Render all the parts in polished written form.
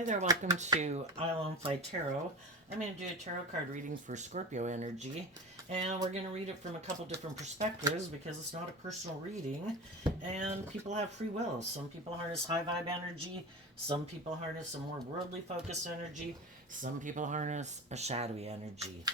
Hi there, welcome to Island Fly Tarot. I'm going to do a tarot card reading for Scorpio energy, and we're going to read it from a couple different perspectives because it's not a personal reading, and people have free will. Some people harness high vibe energy, some people harness a more worldly focused energy, some people harness a shadowy energy.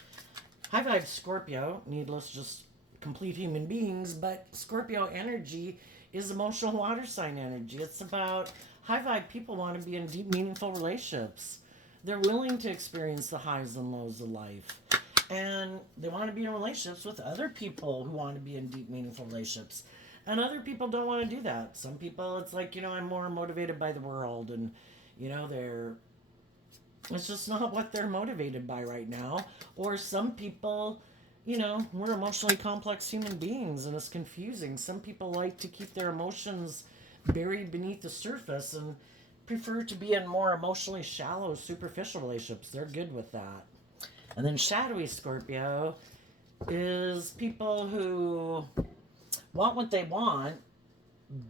High vibe Scorpio, needless, just complete human beings, but Scorpio energy is emotional water sign energy. It's about high vibe people want to be in deep, meaningful relationships. They're willing to experience the highs and lows of life. And they want to be in relationships with other people who want to be in deep, meaningful relationships. And other people don't want to do that. Some people, it's like, I'm more motivated by the world. And, it's just not what they're motivated by right now. Or some people, we're emotionally complex human beings and it's confusing. Some people like to keep their emotions buried beneath the surface and prefer to be in more emotionally shallow, superficial relationships. They're good with that. And then shadowy Scorpio is people who want what they want,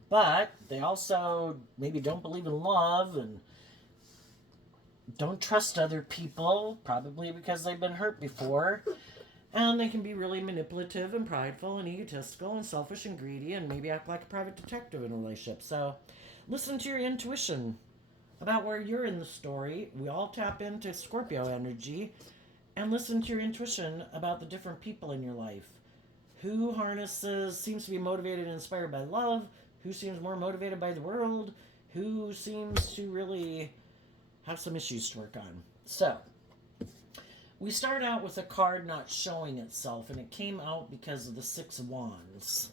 but they also maybe don't believe in love and don't trust other people, probably because they've been hurt before. And they can be really manipulative and prideful and egotistical and selfish and greedy and maybe act like a private detective in a relationship. So listen to your intuition about where you're in the story. We all tap into Scorpio energy and listen to your intuition about the different people in your life. Who seems to be motivated and inspired by love? Who seems more motivated by the world? Who seems to really have some issues to work on? So, we start out with a card not showing itself, and it came out because of the Six of Wands.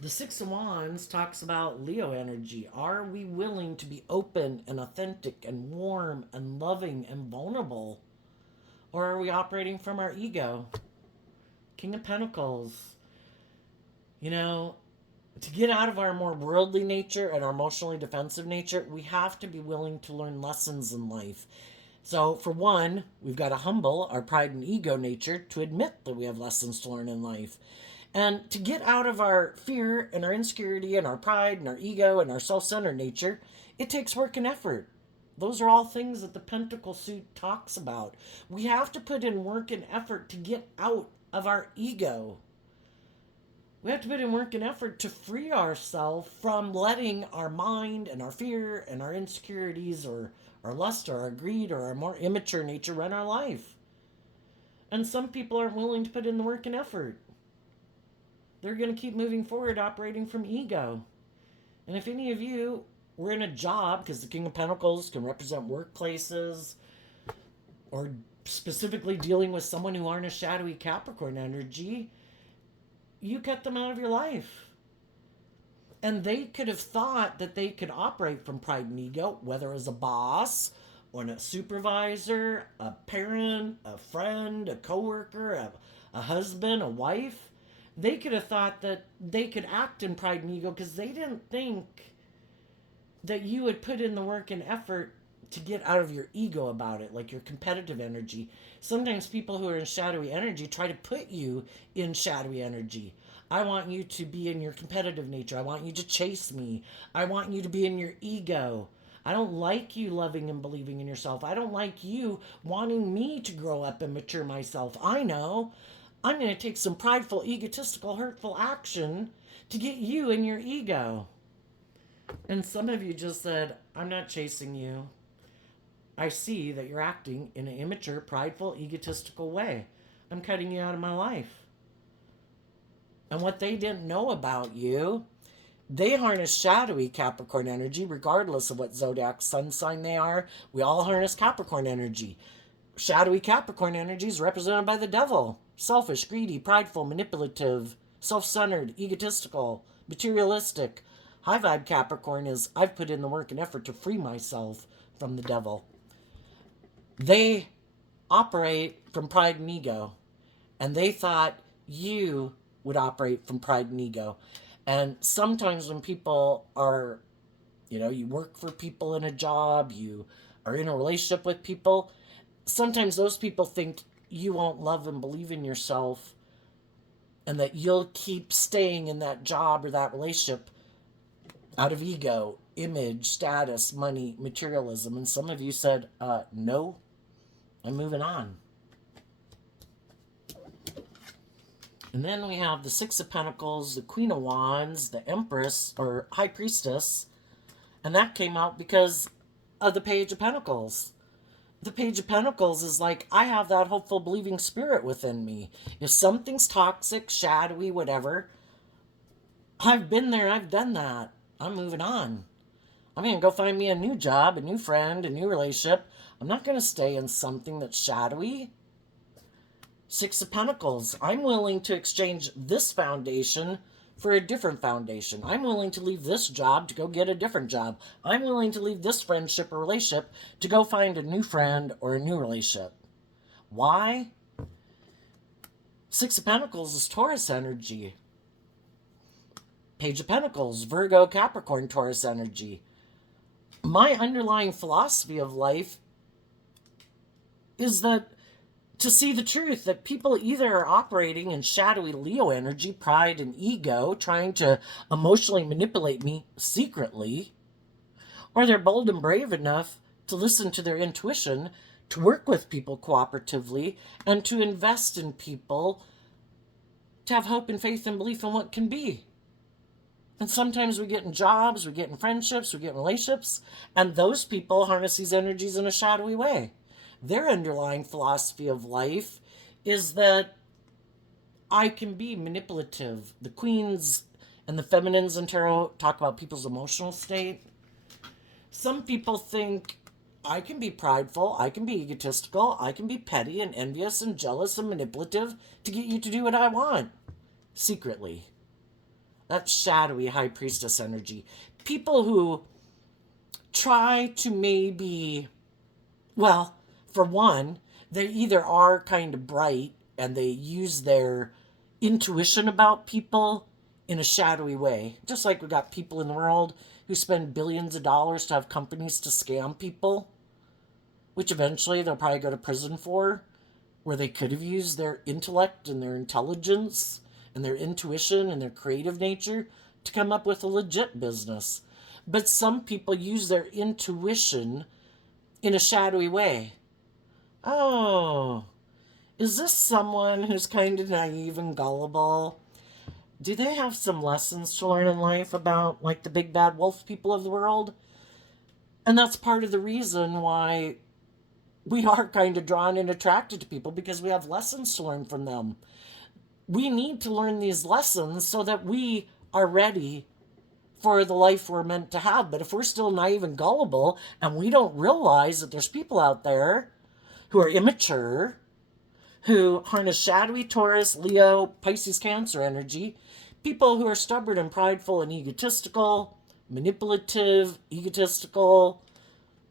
The Six of Wands talks about Leo energy. Are we willing to be open and authentic and warm and loving and vulnerable? Or are we operating from our ego? King of Pentacles. To get out of our more worldly nature and our emotionally defensive nature, we have to be willing to learn lessons in life. So, for one, we've got to humble our pride and ego nature to admit that we have lessons to learn in life. And to get out of our fear and our insecurity and our pride and our ego and our self-centered nature, it takes work and effort. Those are all things that the Pentacle suit talks about. We have to put in work and effort to get out of our ego. We have to put in work and effort to free ourselves from letting our mind and our fear and our insecurities or our lust or our greed or our more immature nature run our life. And some people aren't willing to put in the work and effort. They're going to keep moving forward operating from ego. And if any of you were in a job, because the King of Pentacles can represent workplaces, or specifically dealing with someone who aren't a shadowy Capricorn energy, you cut them out of your life. And they could have thought that they could operate from pride and ego, whether as a boss or a supervisor, a parent, a friend, a coworker, a husband, a wife. They could have thought that they could act in pride and ego because they didn't think that you would put in the work and effort to get out of your ego about it, like your competitive energy. Sometimes people who are in shadowy energy try to put you in shadowy energy. I want you to be in your competitive nature. I want you to chase me. I want you to be in your ego. I don't like you loving and believing in yourself. I don't like you wanting me to grow up and mature myself. I know. I'm going to take some prideful, egotistical, hurtful action to get you in your ego. And some of you just said, I'm not chasing you. I see that you're acting in an immature, prideful, egotistical way. I'm cutting you out of my life. And what they didn't know about you, they harness shadowy Capricorn energy regardless of what zodiac sun sign they are. We all harness Capricorn energy. Shadowy Capricorn energy is represented by the devil. Selfish, greedy, prideful, manipulative, self-centered, egotistical, materialistic. High vibe Capricorn is I've put in the work and effort to free myself from the devil. They operate from pride and ego. And they thought you would operate from pride and ego. And sometimes when people are, you work for people in a job, you are in a relationship with people, sometimes those people think you won't love and believe in yourself and that you'll keep staying in that job or that relationship out of ego, image, status, money, materialism. And some of you said, no, I'm moving on. And then we have the Six of Pentacles, the Queen of Wands, the Empress or High Priestess. And that came out because of the Page of Pentacles. The Page of Pentacles is like, I have that hopeful, believing spirit within me. If something's toxic, shadowy, whatever, I've been there, I've done that. I'm moving on. I'm going to go find me a new job, a new friend, a new relationship. I'm not going to stay in something that's shadowy. Six of Pentacles. I'm willing to exchange this foundation for a different foundation. I'm willing to leave this job to go get a different job. I'm willing to leave this friendship or relationship to go find a new friend or a new relationship. Why? Six of Pentacles is Taurus energy. Page of Pentacles, Virgo, Capricorn, Taurus energy. My underlying philosophy of life is that to see the truth that people either are operating in shadowy Leo energy, pride and ego, trying to emotionally manipulate me secretly, or they're bold and brave enough to listen to their intuition, to work with people cooperatively, and to invest in people, to have hope and faith and belief in what can be. And sometimes we get in jobs, we get in friendships, we get in relationships, and those people harness these energies in a shadowy way. Their underlying philosophy of life is that I can be manipulative. The queens and the feminines in tarot talk about people's emotional state. Some people think I can be prideful, I can be egotistical, I can be petty and envious and jealous and manipulative to get you to do what I want secretly. That's shadowy High Priestess energy. People who try to maybe, well, for one, they either are kind of bright and they use their intuition about people in a shadowy way. Just like we got people in the world who spend billions of dollars to have companies to scam people, which eventually they'll probably go to prison for, where they could have used their intellect and their intelligence and their intuition and their creative nature to come up with a legit business. But some people use their intuition in a shadowy way. Oh, is this someone who's kind of naive and gullible? Do they have some lessons to learn in life about, like, the big bad wolf people of the world? And that's part of the reason why we are kind of drawn and attracted to people, because we have lessons to learn from them. We need to learn these lessons so that we are ready for the life we're meant to have. But if we're still naive and gullible and we don't realize that there's people out there who are immature, who harness shadowy Taurus, Leo, Pisces, Cancer energy, people who are stubborn and prideful and egotistical, manipulative, egotistical,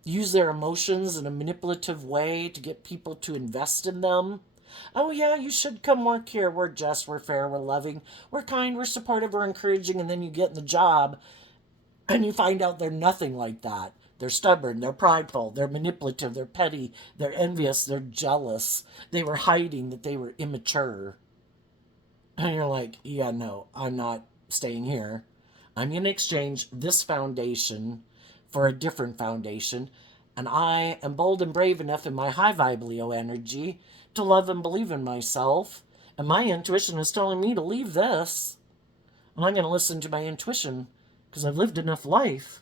use their emotions in a manipulative way to get people to invest in them. Oh, yeah, you should come work here. We're just, we're fair, we're loving, we're kind, we're supportive, we're encouraging. And then you get in the job and you find out they're nothing like that. They're stubborn, they're prideful, they're manipulative, they're petty, they're envious, they're jealous. They were hiding that they were immature. And you're like, yeah, no, I'm not staying here. I'm going to exchange this foundation for a different foundation. And I am bold and brave enough in my high vibe Leo energy to love and believe in myself. And my intuition is telling me to leave this. And I'm going to listen to my intuition because I've lived enough life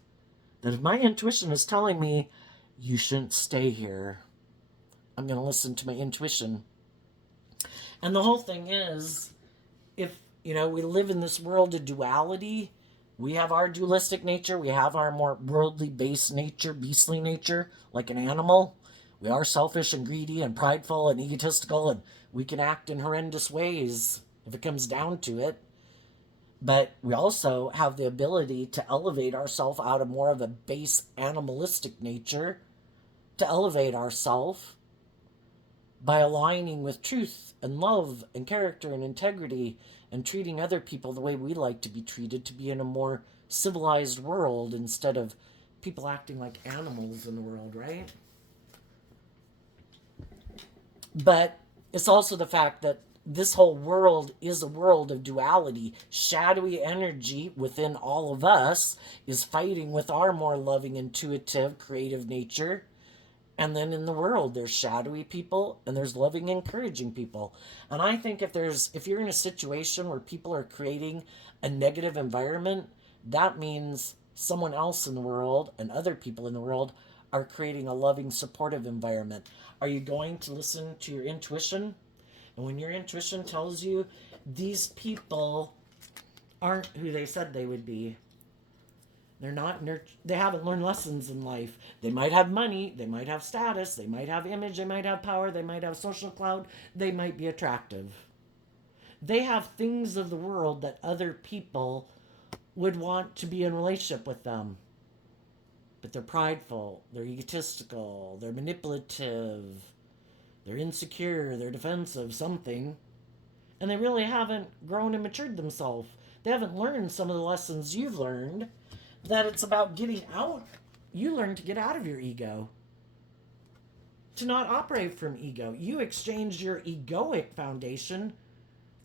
that if my intuition is telling me you shouldn't stay here, I'm going to listen to my intuition. And the whole thing is, if, we live in this world of duality, we have our dualistic nature, we have our more worldly based nature, beastly nature, like an animal. We are selfish and greedy and prideful and egotistical, and we can act in horrendous ways if it comes down to it. But we also have the ability to elevate ourselves out of more of a base animalistic nature, to elevate ourselves by aligning with truth and love and character and integrity and treating other people the way we like to be treated, to be in a more civilized world instead of people acting like animals in the world, right? But it's also the fact that this whole world is a world of duality. Shadowy energy within all of us is fighting with our more loving, intuitive, creative nature. And then in the world, there's shadowy people and there's loving, encouraging people. And I think if you're in a situation where people are creating a negative environment, that means someone else in the world and other people in the world are creating a loving, supportive environment. Are you going to listen to your intuition? And when your intuition tells you these people aren't who they said they would be, they're not. They haven't learned lessons in life. They might have money. They might have status. They might have image. They might have power. They might have social clout. They might be attractive. They have things of the world that other people would want to be in relationship with them. But they're prideful. They're egotistical. They're manipulative. They're insecure. They're defensive. Something. And they really haven't grown and matured themselves. They haven't learned some of the lessons you've learned. That it's about getting out. You learn to get out of your ego. To not operate from ego. You exchange your egoic foundation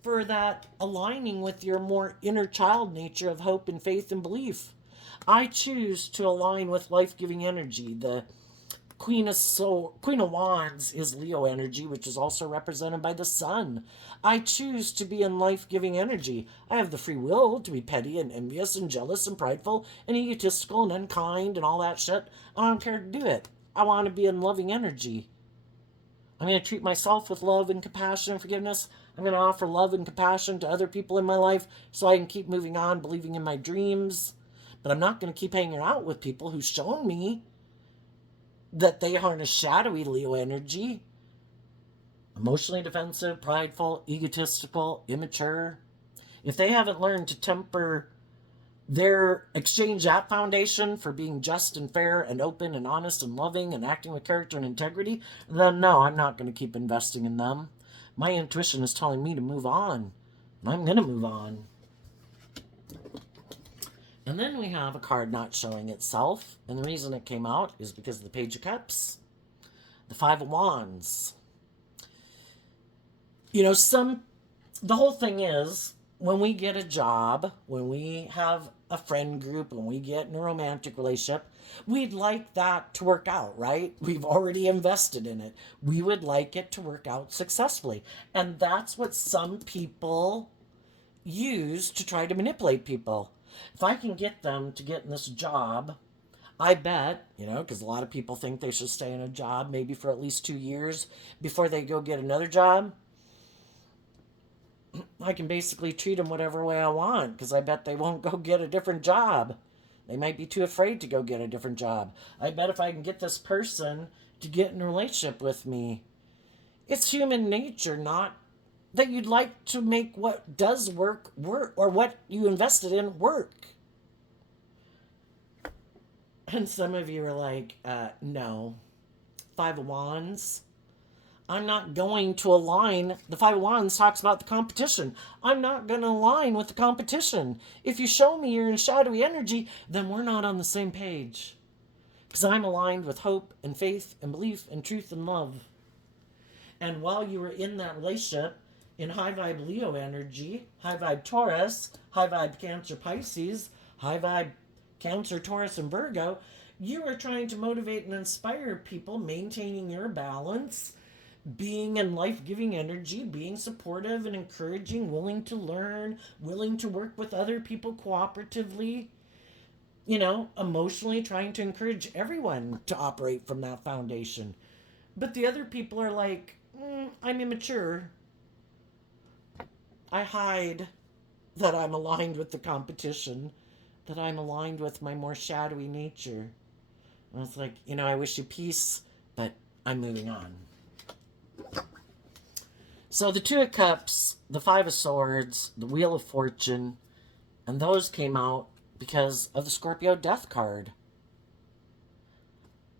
for that aligning with your more inner child nature of hope and faith and belief. I choose to align with life-giving energy. The Queen of Wands is Leo energy, which is also represented by the sun. I choose to be in life-giving energy. I have the free will to be petty and envious and jealous and prideful and egotistical and unkind and all that shit. I don't care to do it. I want to be in loving energy. I'm going to treat myself with love and compassion and forgiveness. I'm going to offer love and compassion to other people in my life so I can keep moving on, believing in my dreams. But I'm not going to keep hanging out with people who've shown me that they harness shadowy Leo energy. Emotionally defensive, prideful, egotistical, immature. If they haven't learned to temper exchange that foundation for being just and fair and open and honest and loving and acting with character and integrity, then no, I'm not going to keep investing in them. My intuition is telling me to move on. And I'm going to move on. And then we have a card not showing itself. And the reason it came out is because of the Page of Cups, the Five of Wands. The whole thing is, when we get a job, when we have a friend group, when we get in a romantic relationship, we'd like that to work out, right? We've already invested in it. We would like it to work out successfully. And that's what some people use to try to manipulate people. If I can get them to get in this job, I bet, because a lot of people think they should stay in a job maybe for at least 2 years before they go get another job. I can basically treat them whatever way I want because I bet they won't go get a different job. They might be too afraid to go get a different job. I bet if I can get this person to get in a relationship with me, it's human nature not that you'd like to make what does work or what you invested in work. And some of you are like, no. Five of Wands. I'm not going to align. The Five of Wands talks about the competition. I'm not going to align with the competition. If you show me you're in shadowy energy, then we're not on the same page. Because I'm aligned with hope and faith and belief and truth and love. And while you were in that relationship, in high vibe Leo energy, high vibe Taurus, high vibe Cancer Pisces, high vibe Cancer, Taurus, and Virgo, you are trying to motivate and inspire people, maintaining your balance, being in life-giving energy, being supportive and encouraging, willing to learn, willing to work with other people cooperatively, emotionally trying to encourage everyone to operate from that foundation. But the other people are like, I'm immature. I hide that I'm aligned with the competition, that I'm aligned with my more shadowy nature. And it's like, I wish you peace, but I'm moving on. So the Two of Cups, the Five of Swords, the Wheel of Fortune, and those came out because of the Scorpio Death card.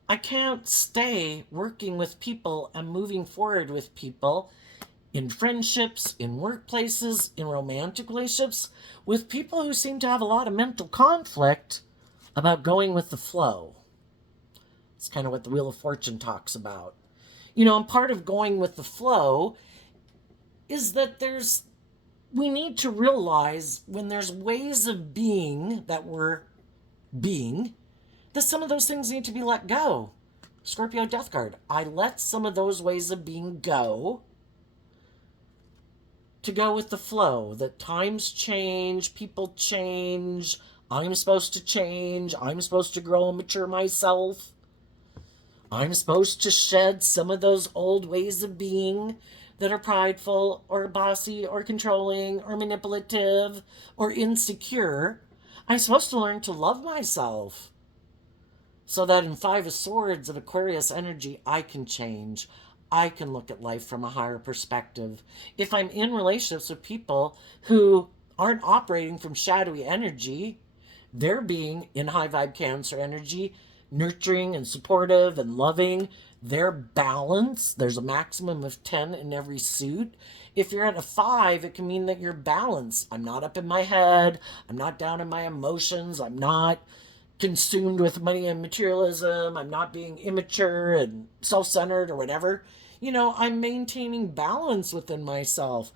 I can't stay working with people and moving forward with people in friendships, in workplaces, in romantic relationships, with people who seem to have a lot of mental conflict about going with the flow. It's kind of what the Wheel of Fortune talks about. And part of going with the flow is that we need to realize when there's ways of being that we're being, that some of those things need to be let go. Scorpio Death Card. I let some of those ways of being go to go with the flow. That times change, people change, I'm supposed to change, I'm supposed to grow and mature myself. I'm supposed to shed some of those old ways of being that are prideful or bossy or controlling or manipulative or insecure. I'm supposed to learn to love myself so that in Five of Swords of Aquarius energy, I can change. I can look at life from a higher perspective. If I'm in relationships with people who aren't operating from shadowy energy, they're being in high vibe Cancer energy, nurturing and supportive and loving. They're balanced. There's a maximum of 10 in every suit. If you're at a 5, it can mean that you're balanced. I'm not up in my head. I'm not down in my emotions. I'm not consumed with money and materialism. I'm not being immature and self centered or whatever. I'm maintaining balance within myself.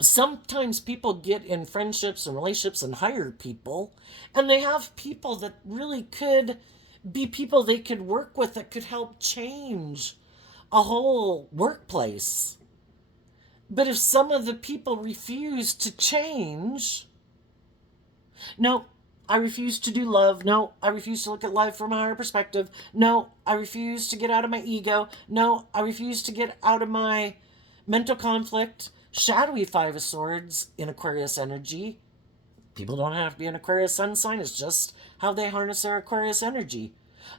Sometimes people get in friendships and relationships and hire people, and they have people that really could be people they could work with that could help change a whole workplace. But if some of the people refuse to change, no, I refuse to do love. No, I refuse to look at life from a higher perspective. No, I refuse to get out of my ego. No, I refuse to get out of my mental conflict. Shadowy Five of Swords in Aquarius energy. People don't have to be an Aquarius sun sign. It's just how they harness their Aquarius energy.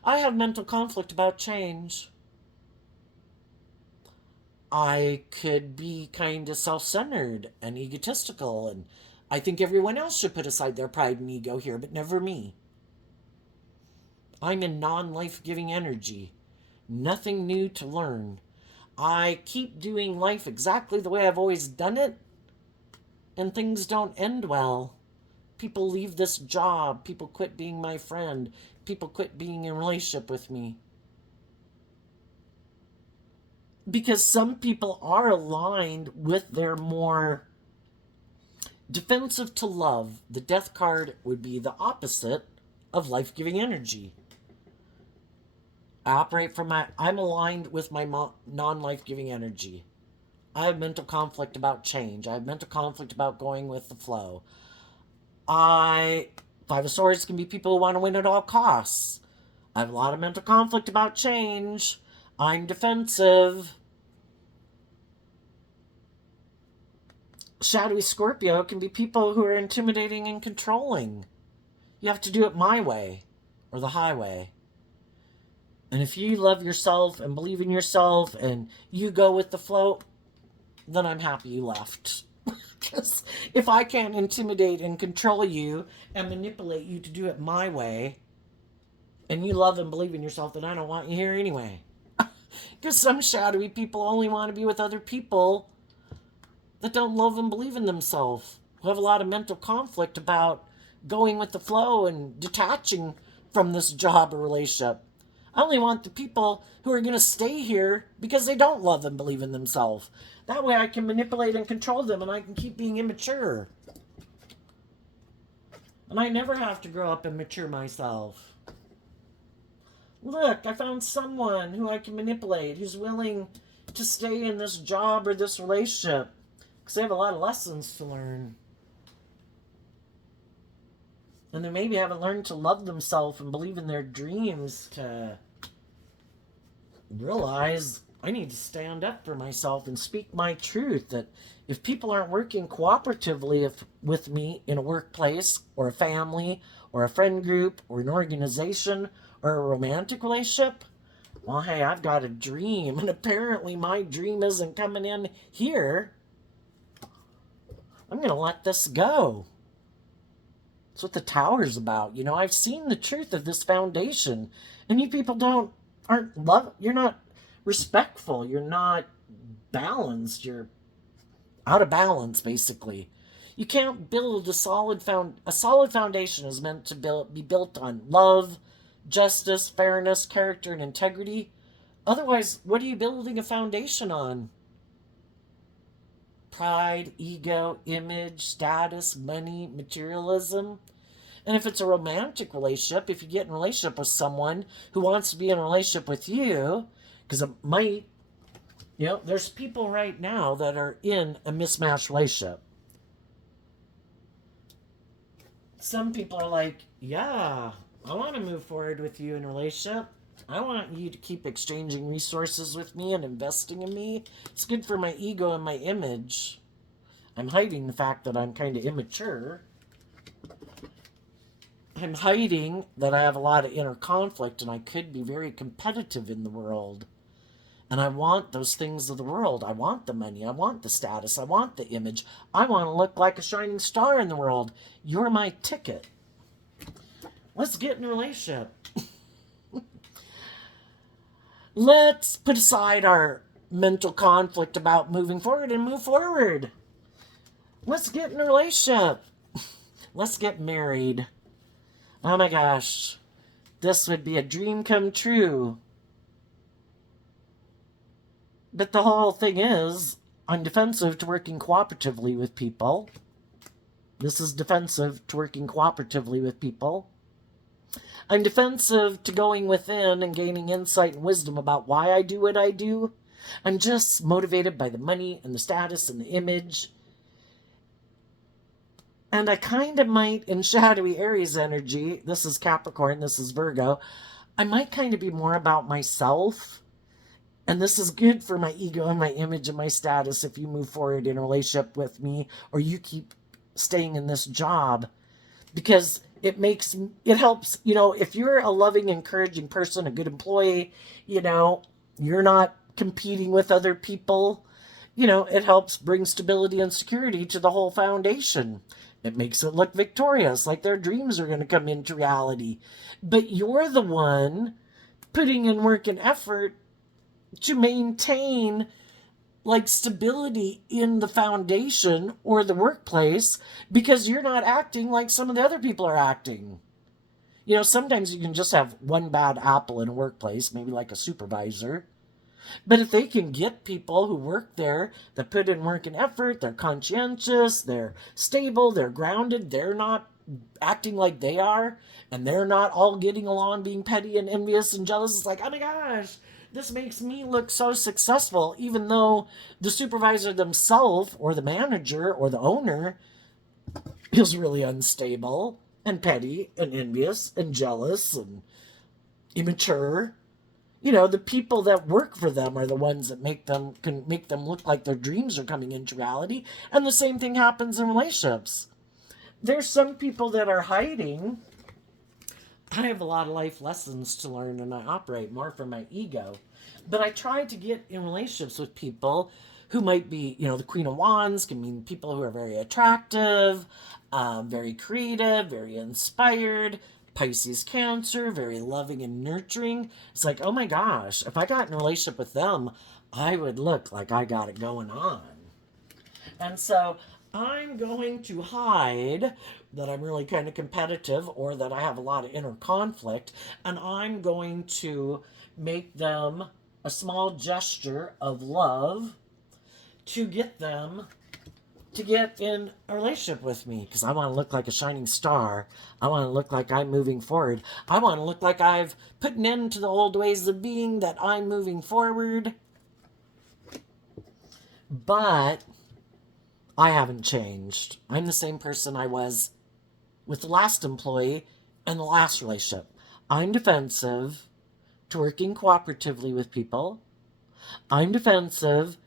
I have mental conflict about change. I could be kind of self-centered and egotistical, and I think everyone else should put aside their pride and ego here, but never me. I'm in non-life-giving energy. Nothing new to learn. I keep doing life exactly the way I've always done it, and things don't end well. People leave this job. People quit being my friend. People quit being in a relationship with me. Because some people are aligned with their more defensive to love. The Death card would be the opposite of life-giving energy. I'm aligned with my non-life-giving energy. I have mental conflict about change. I have mental conflict about going with the flow. Five of Swords can be people who want to win at all costs. I have a lot of mental conflict about change. I'm defensive. Shadowy Scorpio can be people who are intimidating and controlling. You have to do it my way or the highway. And if you love yourself and believe in yourself and you go with the flow, then I'm happy you left. Because if I can't intimidate and control you and manipulate you to do it my way, and you love and believe in yourself, then I don't want you here anyway. Because some shadowy people only want to be with other people that don't love and believe in themselves, who have a lot of mental conflict about going with the flow and detaching from this job or relationship. I only want the people who are going to stay here because they don't love and believe in themselves. That way I can manipulate and control them, and I can keep being immature. And I never have to grow up and mature myself. Look, I found someone who I can manipulate, who's willing to stay in this job or this relationship, because they have a lot of lessons to learn. And they maybe haven't learned to love themselves and believe in their dreams, to realize I need to stand up for myself and speak my truth. That if people aren't working cooperatively with me in a workplace or a family or a friend group or an organization or a romantic relationship, well, hey, I've got a dream, and apparently my dream isn't coming in here. I'm going to let this go. That's what the Tower's about. I've seen the truth of this foundation, and you people you're not respectful. You're not balanced. You're out of balance, basically. You can't build a solid foundation is meant to be built on love, justice, fairness, character, and integrity. Otherwise, what are you building a foundation on? pride, ego, image, status, money, materialism. And if it's a romantic relationship, if you get in a relationship with someone who wants to be in a relationship with you, because it might, there's people right now that are in a mismatched relationship. Some people are like, yeah, I want to move forward with you in a relationship. I want you to keep exchanging resources with me and investing in me. It's good for my ego and my image. I'm hiding the fact that I'm kind of immature. I'm hiding that I have a lot of inner conflict and I could be very competitive in the world. And I want those things of the world. I want the money. I want the status. I want the image. I want to look like a shining star in the world. You're my ticket. Let's get in a relationship. Let's put aside our mental conflict about moving forward and move forward. Let's get in a relationship. Let's get married. Oh my gosh. This would be a dream come true. But the whole thing is, I'm defensive to working cooperatively with people. This is defensive to working cooperatively with people. I'm defensive to going within and gaining insight and wisdom about why I do what I do. I'm just motivated by the money and the status and the image. And I kind of might, in shadowy Aries energy, this is Capricorn, this is Virgo, I might kind of be more about myself. And this is good for my ego and my image and my status if you move forward in a relationship with me or you keep staying in this job. Because it helps, if you're a loving, encouraging person, a good employee, you're not competing with other people, it helps bring stability and security to the whole foundation. It makes it look victorious, like their dreams are going to come into reality. But you're the one putting in work and effort to maintain stability in the foundation or the workplace because you're not acting like some of the other people are acting. Sometimes you can just have one bad apple in a workplace, maybe like a supervisor. But if they can get people who work there that put in work and effort, they're conscientious, they're stable, they're grounded, they're not acting like they are, and they're not all getting along being petty and envious and jealous, it's like, oh my gosh, this makes me look so successful, even though the supervisor themselves or the manager or the owner is really unstable and petty and envious and jealous and immature. The people that work for them are the ones that can make them look like their dreams are coming into reality. And the same thing happens in relationships. There's some people that are hiding. I have a lot of life lessons to learn and I operate more from my ego. But I try to get in relationships with people who might be, the Queen of Wands can mean people who are very attractive, very creative, very inspired. Pisces, Cancer, very loving and nurturing. It's like, oh my gosh, if I got in a relationship with them, I would look like I got it going on. And so I'm going to hide that I'm really kind of competitive or that I have a lot of inner conflict, and I'm going to make them a small gesture of love to get them to get in a relationship with me because I want to look like a shining star. I want to look like I'm moving forward. I want to look like I've put an end to the old ways of being, that I'm moving forward. But I haven't changed. I'm the same person I was with the last employee and the last relationship. I'm defensive to working cooperatively with people. I'm defensive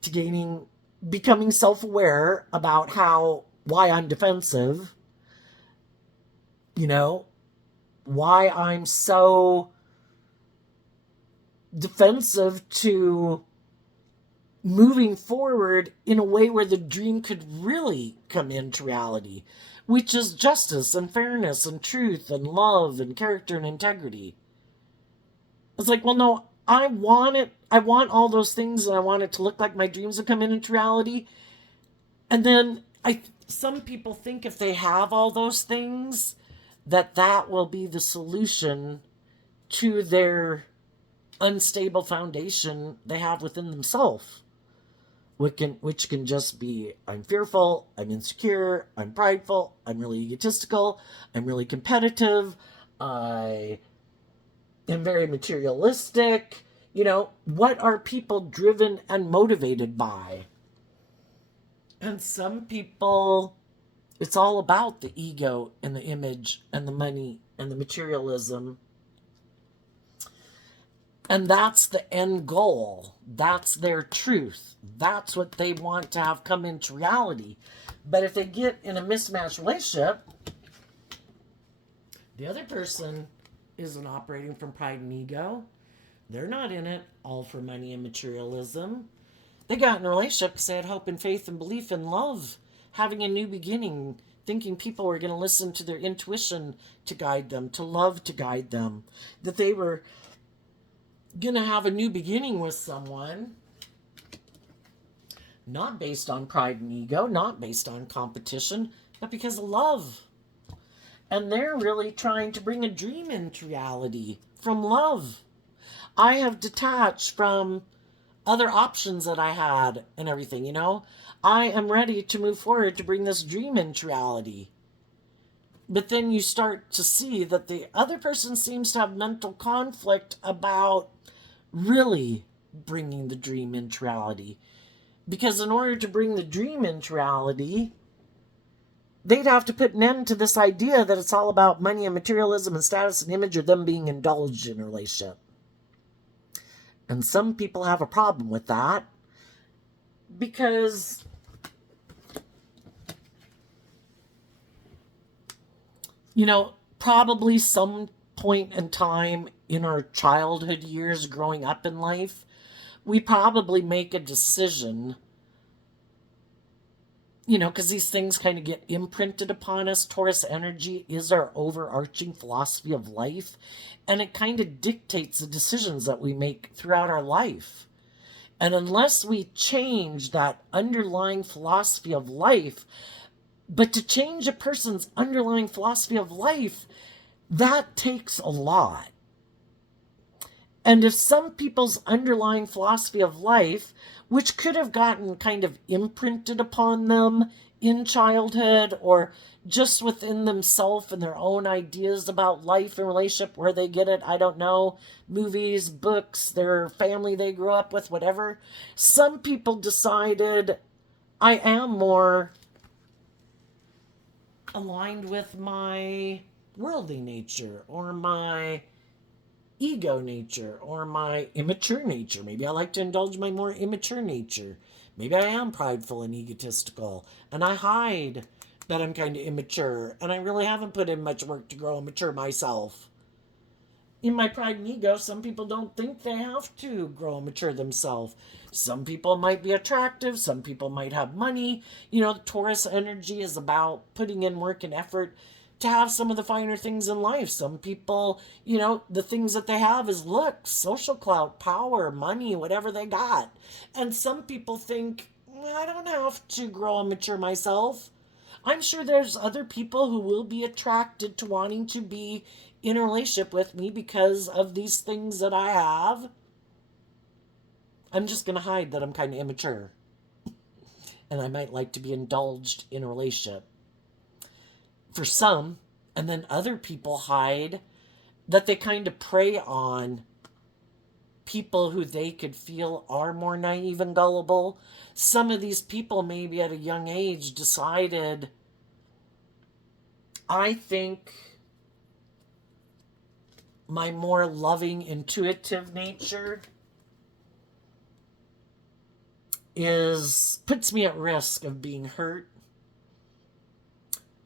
to becoming self-aware about why I'm defensive, why I'm so defensive to moving forward in a way where the dream could really come into reality, which is justice and fairness and truth and love and character and integrity. It's like, well, no, I want it. I want all those things, and I want it to look like my dreams have come into reality. And then some people think if they have all those things, that will be the solution to their unstable foundation they have within themselves. which can just be I'm fearful, I'm insecure, I'm prideful, I'm really egotistical, I'm really competitive, I am very materialistic. What are people driven and motivated by? And some people, it's all about the ego and the image and the money and the materialism. And that's the end goal. That's their truth. That's what they want to have come into reality. But if they get in a mismatched relationship, the other person isn't operating from pride and ego. They're not in it all for money and materialism. They got in a relationship because they had hope and faith and belief and love, having a new beginning, thinking people were going to listen to their intuition to guide them, to love to guide them, that they were going to have a new beginning with someone, not based on pride and ego, not based on competition, but because of love. And they're really trying to bring a dream into reality from love. I have detached from other options that I had and everything. I am ready to move forward to bring this dream into reality. But then you start to see that the other person seems to have mental conflict about really bringing the dream into reality. Because in order to bring the dream into reality, they'd have to put an end to this idea that it's all about money and materialism and status and image, or them being indulged in a relationship. And some people have a problem with that because probably some point in time in our childhood years growing up in life, we probably make a decision, because these things kind of get imprinted upon us. Taurus energy is our overarching philosophy of life, and it kind of dictates the decisions that we make throughout our life. And unless we change that underlying philosophy of life, but to change a person's underlying philosophy of life, that takes a lot. And if some people's underlying philosophy of life, which could have gotten kind of imprinted upon them in childhood or just within themselves and their own ideas about life and relationship, where they get it, I don't know, movies, books, their family they grew up with, whatever. Some people decided, I am more aligned with my worldly nature or my ego nature or my immature nature. Maybe I like to indulge my more immature nature. Maybe I am prideful and egotistical and I hide that I'm kind of immature and I really haven't put in much work to grow and mature myself. In my pride and ego, some people don't think they have to grow and mature themselves. Some people might be attractive. Some people might have money. The Taurus energy is about putting in work and effort to have some of the finer things in life. Some people, the things that they have is looks, social clout, power, money, whatever they got. And some people think, I don't have to grow and mature myself. I'm sure there's other people who will be attracted to wanting to be in a relationship with me because of these things that I have. I'm just going to hide that I'm kind of immature. And I might like to be indulged in a relationship. For some, and then other people hide that they kind of prey on people who they could feel are more naive and gullible. Some of these people maybe at a young age decided, I think my more loving, intuitive nature puts me at risk of being hurt.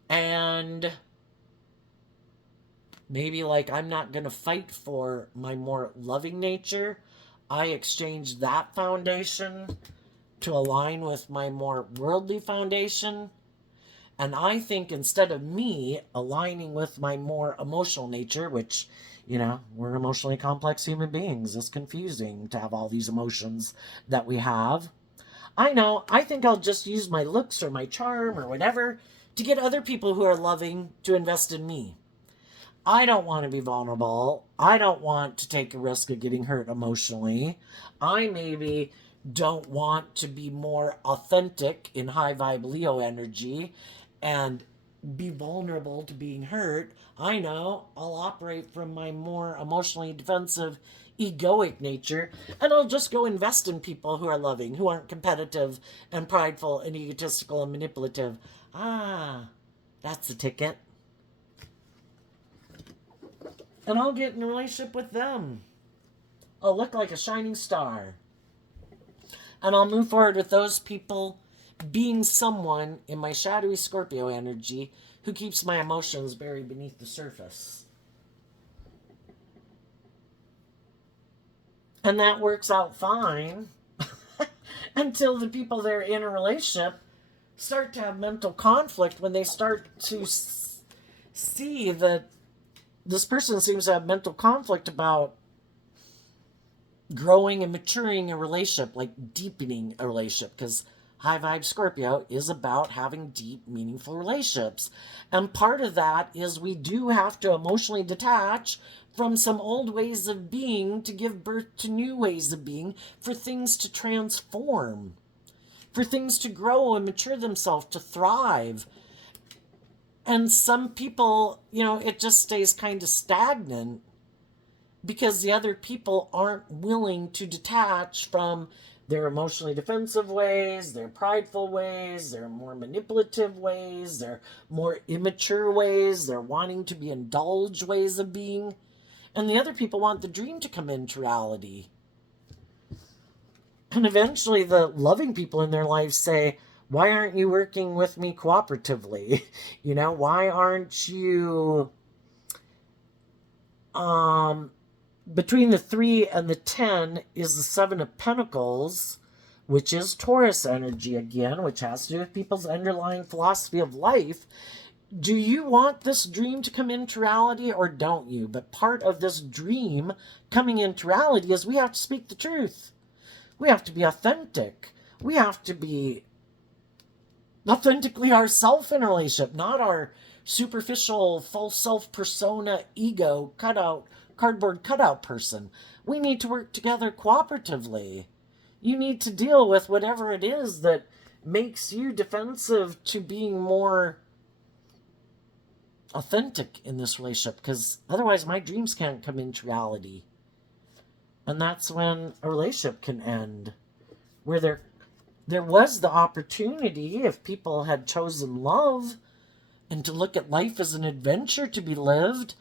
And maybe I'm not going to fight for my more loving nature. I exchanged that foundation to align with my more worldly foundation. And I think instead of me aligning with my more emotional nature, which, we're emotionally complex human beings. It's confusing to have all these emotions that we have. I think I'll just use my looks or my charm or whatever to get other people who are loving to invest in me. I don't want to be vulnerable. I don't want to take a risk of getting hurt emotionally. I maybe don't want to be more authentic in high vibe Leo energy and be vulnerable to being hurt, I know I'll operate from my more emotionally defensive, egoic nature, and I'll just go invest in people who are loving, who aren't competitive and prideful and egotistical and manipulative. Ah, that's the ticket. And I'll get in a relationship with them. I'll look like a shining star. And I'll move forward with those people being someone in my shadowy Scorpio energy who keeps my emotions buried beneath the surface. And that works out fine until the people that are in a relationship start to have mental conflict when they start to see that this person seems to have mental conflict about growing and maturing a relationship, like deepening a relationship, because high vibe Scorpio is about having deep, meaningful relationships. And part of that is we do have to emotionally detach from some old ways of being to give birth to new ways of being, for things to transform, for things to grow and mature themselves, to thrive. And some people, it just stays kind of stagnant because the other people aren't willing to detach from their emotionally defensive ways, their prideful ways, their more manipulative ways, their more immature ways, their wanting to be indulged ways of being. And the other people want the dream to come into reality. And eventually the loving people in their life say, why aren't you working with me cooperatively? Why aren't you between the 3 and the 10 is the 7 of Pentacles, which is Taurus energy again, which has to do with people's underlying philosophy of life. Do you want this dream to come into reality or don't you? But part of this dream coming into reality is we have to speak the truth. We have to be authentic. We have to be authentically ourselves in a relationship, not our superficial, false self persona, ego, cardboard cutout person. We need to work together cooperatively. You need to deal with whatever it is that makes you defensive to being more authentic in this relationship, because otherwise my dreams can't come into reality. And that's when a relationship can end, where there was the opportunity, if people had chosen love and to look at life as an adventure to be lived.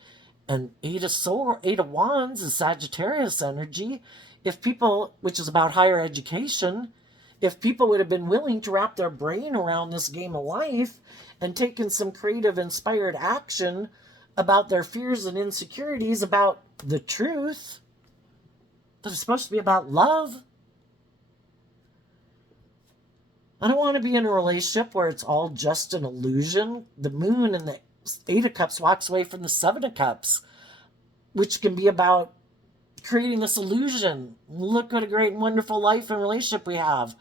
And 8 of Wands is Sagittarius energy. If people, which is about higher education, if people would have been willing to wrap their brain around this game of life and taken some creative, inspired action about their fears and insecurities, about the truth that is supposed to be about love. I don't want to be in a relationship where it's all just an illusion. The moon and the 8 of Cups walks away from the 7 of Cups, which can be about creating this illusion. Look what a great and wonderful life and relationship we have.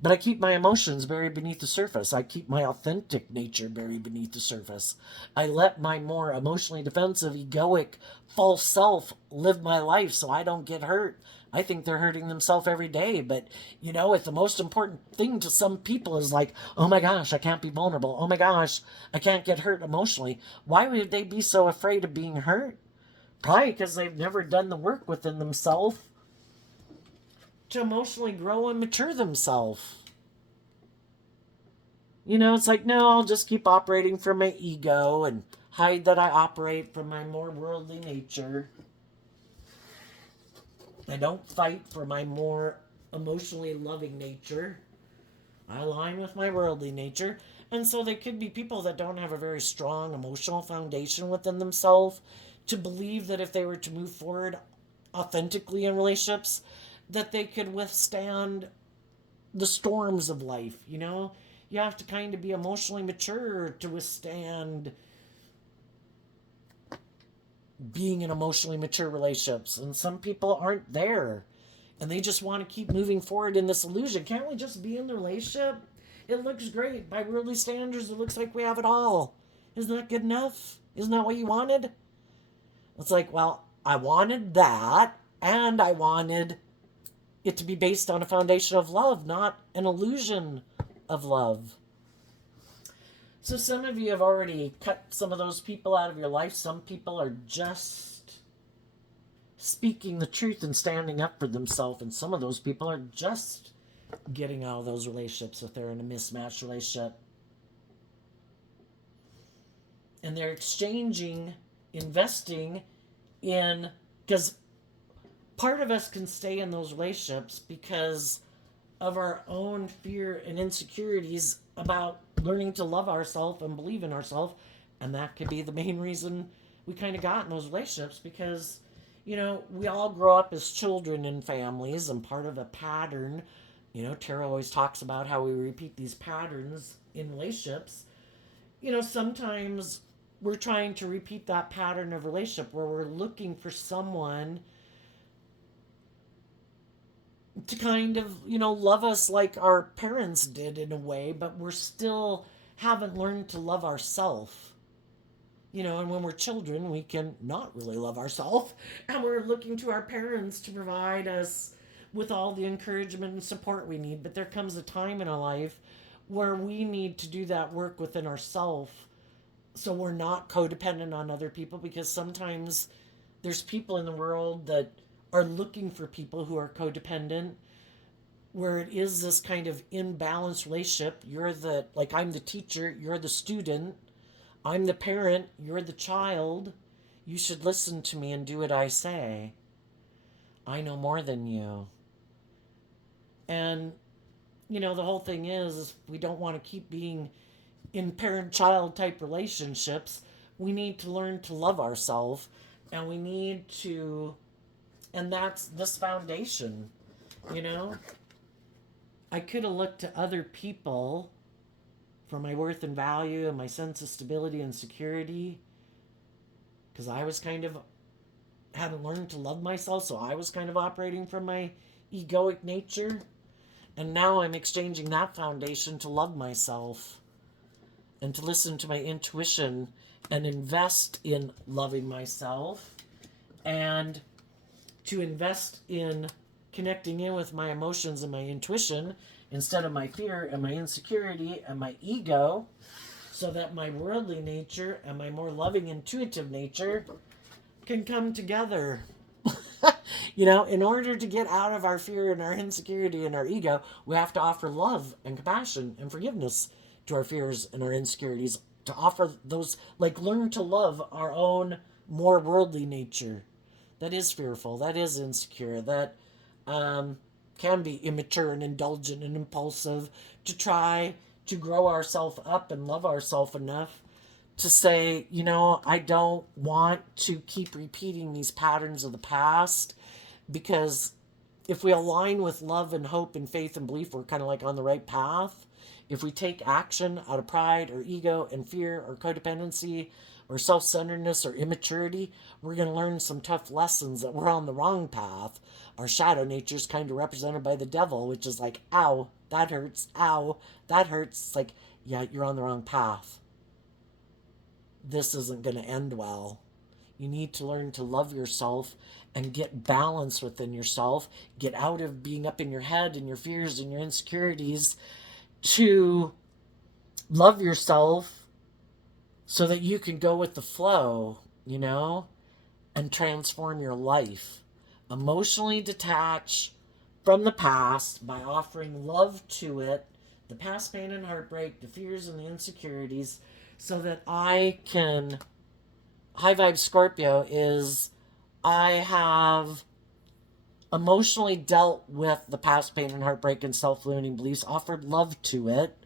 But I keep my emotions buried beneath the surface. I keep my authentic nature buried beneath the surface. I let my more emotionally defensive, egoic, false self live my life so I don't get hurt. I think they're hurting themselves every day. But, if the most important thing to some people is like, oh my gosh, I can't be vulnerable. Oh my gosh, I can't get hurt emotionally. Why would they be so afraid of being hurt? Probably because they've never done the work within themselves to emotionally grow and mature themselves. It's like, no, I'll just keep operating from my ego and hide that I operate from my more worldly nature. I don't fight for my more emotionally loving nature. I align with my worldly nature. And so there could be people that don't have a very strong emotional foundation within themselves to believe that if they were to move forward authentically in relationships, that they could withstand the storms of life. You have to kind of be emotionally mature to withstand being in emotionally mature relationships. And some people aren't there. And they just want to keep moving forward in this illusion. Can't we just be in the relationship? It looks great. By worldly standards, it looks like we have it all. Isn't that good enough? Isn't that what you wanted? It's like, well, I wanted that. And I wanted it to be based on a foundation of love, not an illusion of love. So some of you have already cut some of those people out of your life. Some people are just speaking the truth and standing up for themselves, and some of those people are just getting out of those relationships if they're in a mismatched relationship. And they're exchanging, investing in, because part of us can stay in those relationships because of our own fear and insecurities about learning to love ourselves and believe in ourselves. And that could be the main reason we kind of got in those relationships, because, we all grow up as children in families, and part of a pattern, Tara always talks about how we repeat these patterns in relationships. Sometimes we're trying to repeat that pattern of relationship where we're looking for someone to kind of, love us like our parents did in a way, but we're still haven't learned to love ourselves. And when we're children, we can not really love ourselves, and we're looking to our parents to provide us with all the encouragement and support we need. But there comes a time in our life where we need to do that work within ourselves, so we're not codependent on other people, because sometimes there's people in the world that are looking for people who are codependent, where it is this kind of imbalanced relationship. I'm the teacher, you're the student. I'm the parent, you're the child. You should listen to me and do what I say. I know more than you. And, the whole thing is we don't want to keep being in parent-child type relationships. We need to learn to love ourselves, and we need to, and that's this foundation, I could have looked to other people for my worth and value and my sense of stability and security, because I was hadn't learned to love myself, so I was kind of operating from my egoic nature. And now I'm exchanging that foundation to love myself and to listen to my intuition and invest in loving myself, and to invest in connecting in with my emotions and my intuition instead of my fear and my insecurity and my ego, so that my worldly nature and my more loving intuitive nature can come together. In order to get out of our fear and our insecurity and our ego, we have to offer love and compassion and forgiveness to our fears and our insecurities, to offer those, learn to love our own more worldly nature that is fearful, that is insecure, that can be immature and indulgent and impulsive, to try to grow ourselves up and love ourselves enough to say, I don't want to keep repeating these patterns of the past, because if we align with love and hope and faith and belief, we're kind of on the right path. If we take action out of pride or ego and fear or codependency or self-centeredness or immaturity, we're going to learn some tough lessons that we're on the wrong path. Our shadow nature is kind of represented by the devil, which is ow, that hurts, ow, that hurts. It's yeah, you're on the wrong path. This isn't going to end well. You need to learn to love yourself and get balance within yourself. Get out of being up in your head and your fears and your insecurities, to love yourself so that you can go with the flow, and transform your life. Emotionally detach from the past by offering love to it, the past pain and heartbreak, the fears and the insecurities, so that I can. High Vibe Scorpio is, I have emotionally dealt with the past pain and heartbreak and self-limiting beliefs, offered love to it,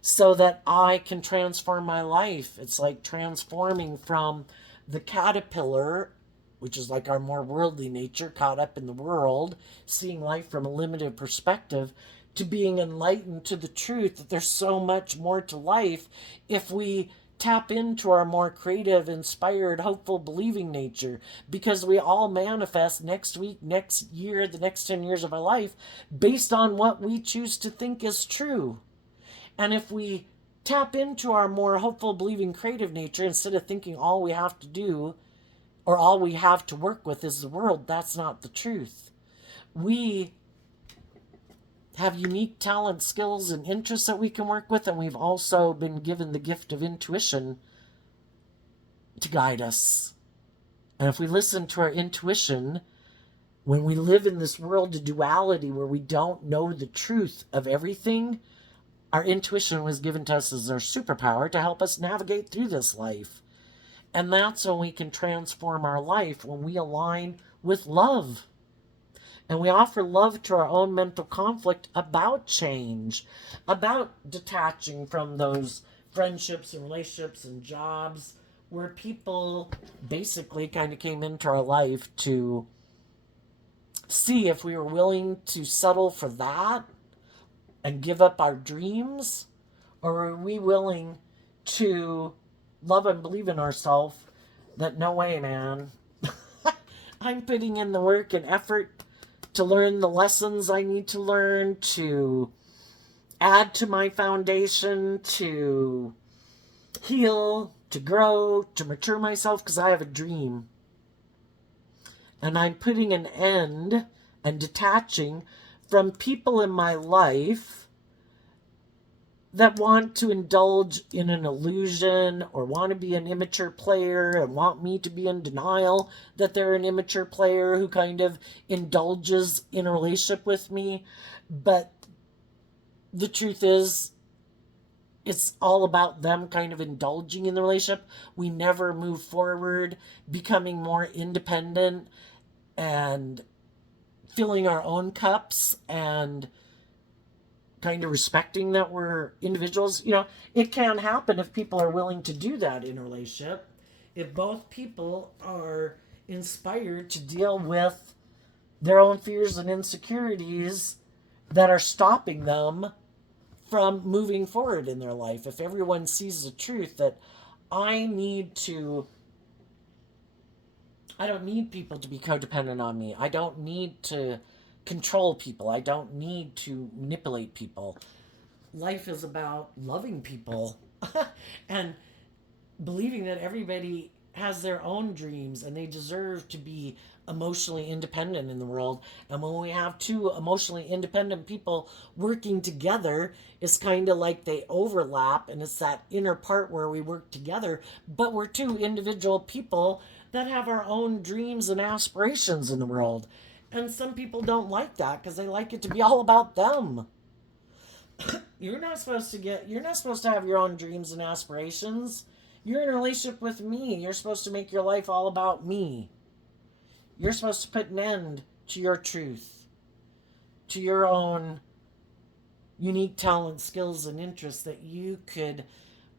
so that I can transform my life. It's like transforming from the caterpillar, which is our more worldly nature, caught up in the world, seeing life from a limited perspective, to being enlightened to the truth that there's so much more to life if we tap into our more creative, inspired, hopeful, believing nature, because we all manifest next week, next year, the next 10 years of our life based on what we choose to think is true. And if we tap into our more hopeful, believing, creative nature instead of thinking all we have to do or all we have to work with is the world, that's not the truth. We have unique talents, skills, and interests that we can work with, and we've also been given the gift of intuition to guide us. And if we listen to our intuition, when we live in this world of duality where we don't know the truth of everything, our intuition was given to us as our superpower to help us navigate through this life. And that's when we can transform our life, when we align with love. And we offer love to our own mental conflict about change, about detaching from those friendships and relationships and jobs where people basically kind of came into our life to see if we were willing to settle for that and give up our dreams, or are we willing to love and believe in ourselves that no way, man. I'm putting in the work and effort to learn the lessons I need to learn, to add to my foundation, to heal, to grow, to mature myself, because I have a dream. And I'm putting an end and detaching from people in my life that want to indulge in an illusion or want to be an immature player and want me to be in denial that they're an immature player who kind of indulges in a relationship with me. But the truth is, it's all about them kind of indulging in the relationship. We never move forward, becoming more independent and filling our own cups and kind of respecting that we're individuals. It can happen if people are willing to do that in a relationship. If both people are inspired to deal with their own fears and insecurities that are stopping them from moving forward in their life. If everyone sees the truth that I don't need people to be codependent on me. I don't need to control people. I don't need to manipulate people. Life is about loving people and believing that everybody has their own dreams and they deserve to be emotionally independent in the world. And when we have two emotionally independent people working together, it's kind of like they overlap, and it's that inner part where we work together, but we're two individual people that have our own dreams and aspirations in the world. And some people don't like that because they like it to be all about them. You're not supposed to have your own dreams and aspirations. You're in a relationship with me. You're supposed to make your life all about me. You're supposed to put an end to your truth, to your own unique talents, skills, and interests that you could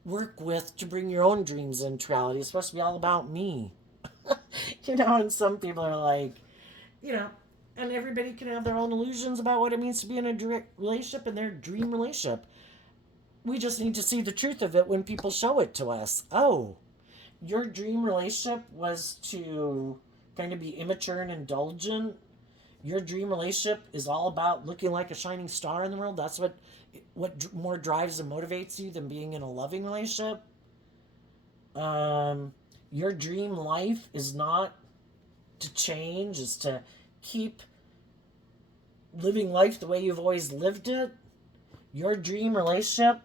work with to bring your own dreams into reality. It's supposed to be all about me. And some people are like, you know, and everybody can have their own illusions about what it means to be in a direct relationship and their dream relationship. We just need to see the truth of it when people show it to us. Oh, your dream relationship was to kind of be immature and indulgent. Your dream relationship is all about looking like a shining star in the world. That's what more drives and motivates you than being in a loving relationship. Your dream life is not to change, is to keep living life the way you've always lived it. Your dream relationship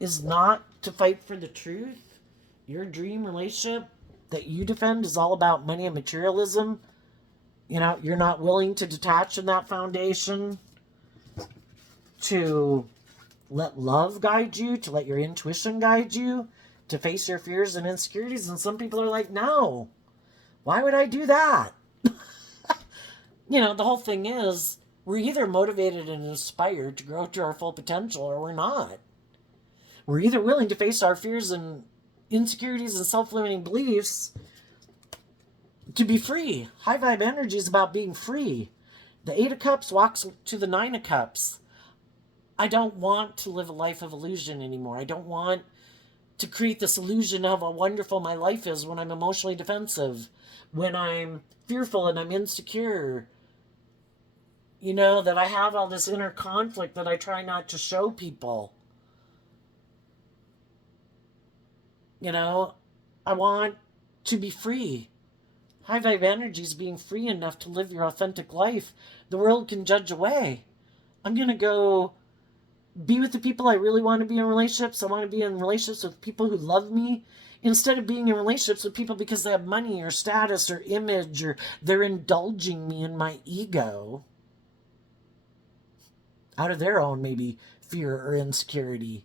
is not to fight for the truth. Your dream relationship that you defend is all about money and materialism. You're not willing to detach from that foundation, to let love guide you, to let your intuition guide you, to face your fears and insecurities. And some people are like, no, why would I do that? The whole thing is, we're either motivated and inspired to grow to our full potential or we're not. We're either willing to face our fears and insecurities and self-limiting beliefs to be free. High vibe energy is about being free. The Eight of Cups walks to the Nine of Cups. I don't want to live a life of illusion anymore. I don't want to create this illusion of how wonderful my life is when I'm emotionally defensive, when I'm fearful and I'm insecure. That I have all this inner conflict that I try not to show people. I want to be free. High vibe energy is being free enough to live your authentic life. The world can judge away. I'm going to go be with the people I really want to be in relationships. I want to be in relationships with people who love me instead of being in relationships with people because they have money or status or image or they're indulging me in my ego out of their own maybe fear or insecurity.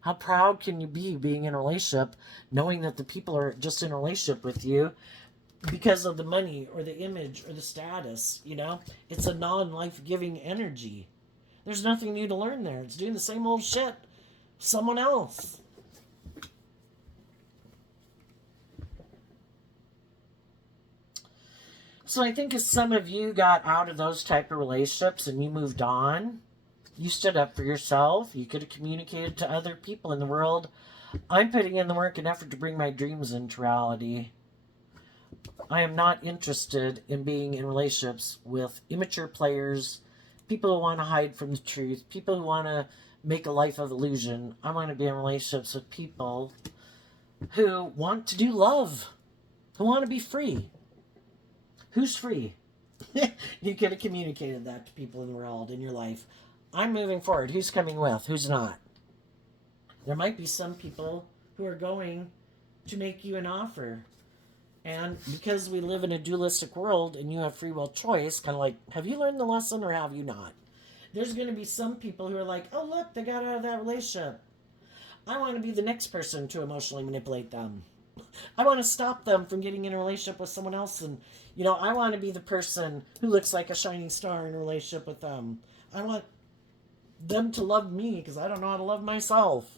How proud can you be being in a relationship knowing that the people are just in a relationship with you because of the money or the image or the status? It's a non-life giving energy. There's nothing new to learn there. It's doing the same old shit. Someone else. So I think as some of you got out of those type of relationships and you moved on, you stood up for yourself. You could have communicated to other people in the world. I'm putting in the work and effort to bring my dreams into reality. I am not interested in being in relationships with immature players, people who want to hide from the truth, people who want to make a life of illusion. I want to be in relationships with people who want to do love, who want to be free. Who's free? You could have communicated that to people in the world, in your life. I'm moving forward. Who's coming with? Who's not? There might be some people who are going to make you an offer. And because we live in a dualistic world and you have free will choice, kind of like, have you learned the lesson or have you not? There's going to be some people who are like, oh, look, they got out of that relationship. I want to be the next person to emotionally manipulate them. I want to stop them from getting in a relationship with someone else. And, I want to be the person who looks like a shining star in a relationship with them. I want them to love me because I don't know how to love myself.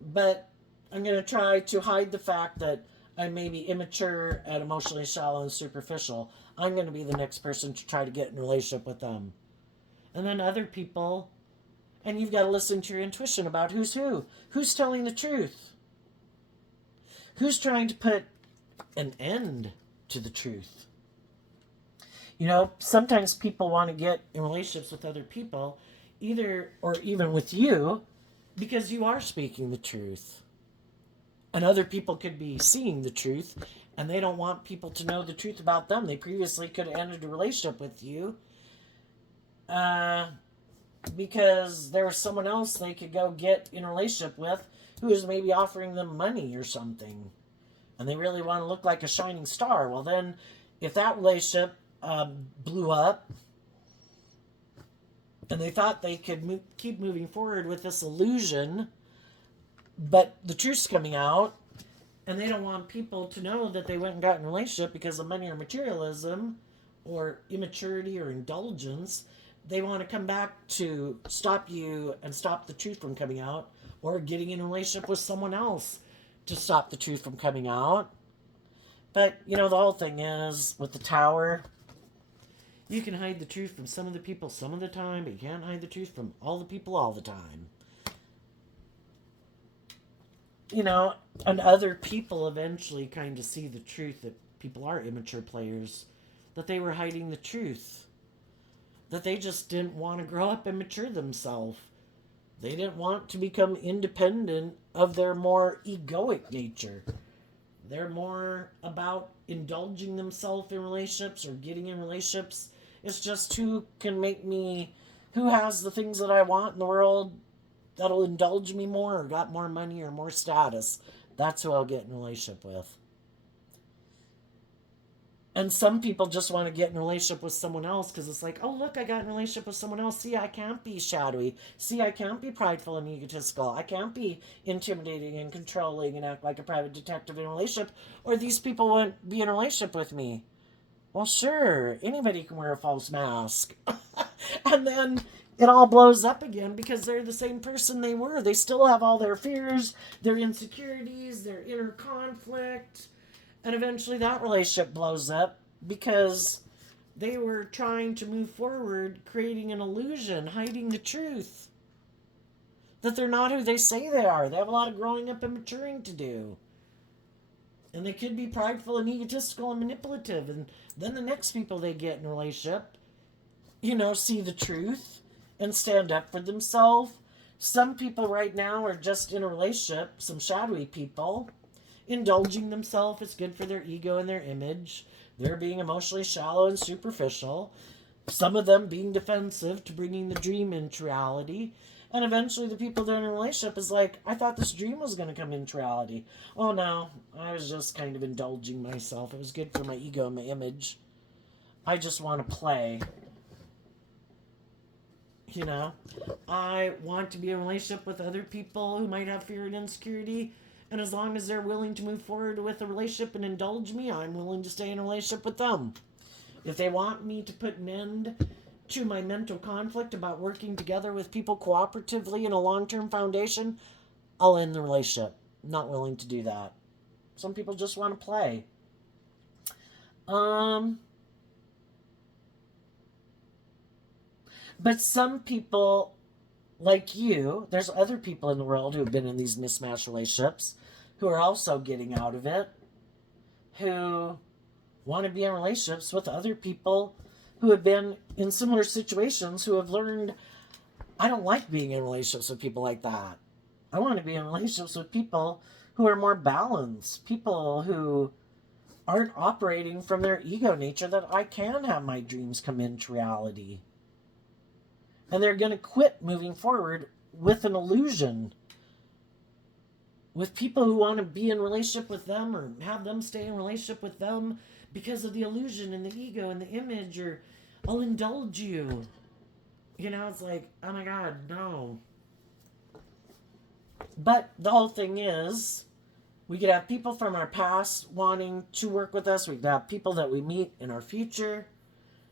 But I'm going to try to hide the fact that I may be immature and emotionally shallow and superficial. I'm going to be the next person to try to get in a relationship with them. And then other people, and you've got to listen to your intuition about who's who. Who's telling the truth? Who's trying to put an end to the truth? Sometimes people want to get in relationships with other people, either or even with you, because you are speaking the truth. And other people could be seeing the truth, and they don't want people to know the truth about them. They previously could have entered a relationship with you because there was someone else they could go get in a relationship with who is maybe offering them money or something. And they really want to look like a shining star. Well, then, if that relationship blew up and they thought they could keep moving forward with this illusion, but the truth's coming out, and they don't want people to know that they went and got in a relationship because of money or materialism or immaturity or indulgence. They want to come back to stop you and stop the truth from coming out, or getting in a relationship with someone else to stop the truth from coming out. But, the whole thing is, with the tower, you can hide the truth from some of the people some of the time, but you can't hide the truth from all the people all the time. And other people eventually kind of see the truth that people are immature players, that they were hiding the truth, that they just didn't want to grow up and mature themselves. They didn't want to become independent of their more egoic nature. They're more about indulging themselves in relationships or getting in relationships. It's just who has the things that I want in the world that'll indulge me more or got more money or more status. That's who I'll get in a relationship with. And some people just want to get in a relationship with someone else because it's like, oh, look, I got in a relationship with someone else. See, I can't be shadowy. See, I can't be prideful and egotistical. I can't be intimidating and controlling and act like a private detective in a relationship, or these people won't be in a relationship with me. Well, sure, anybody can wear a false mask. And then it all blows up again because they're the same person they were. They still have all their fears, their insecurities, their inner conflict. And eventually that relationship blows up because they were trying to move forward, creating an illusion, hiding the truth. That they're not who they say they are. They have a lot of growing up and maturing to do. And they could be prideful and egotistical and manipulative. And then the next people they get in a relationship, see the truth and stand up for themselves. Some people right now are just in a relationship, some shadowy people, indulging themselves. It's good for their ego and their image. They're being emotionally shallow and superficial. Some of them being defensive to bringing the dream into reality. And eventually the people that are in a relationship is like, I thought this dream was going to come into reality. Oh no, I was just kind of indulging myself. It was good for my ego and my image. I just want to play. You know, I want to be in a relationship with other people who might have fear and insecurity. And as long as they're willing to move forward with a relationship and indulge me, I'm willing to stay in a relationship with them. If they want me to put an end to my mental conflict about working together with people cooperatively in a long term foundation, I'll end the relationship. I'm not willing to do that. Some people just want to play. Um, but some people, like you, there's other people in the world who have been in these mismatched relationships who are also getting out of it, who want to be in relationships with other people who have been in similar situations, who have learned, I don't like being in relationships with people like that. I want to be in relationships with people who are more balanced, people who aren't operating from their ego nature, that I can have my dreams come into reality. And they're going to quit moving forward with an illusion, with people who want to be in relationship with them or have them stay in relationship with them because of the illusion and the ego and the image, or I'll indulge you. You know, it's like, oh my God, no. But the whole thing is, we could have people from our past wanting to work with us. We could have people that we meet in our future.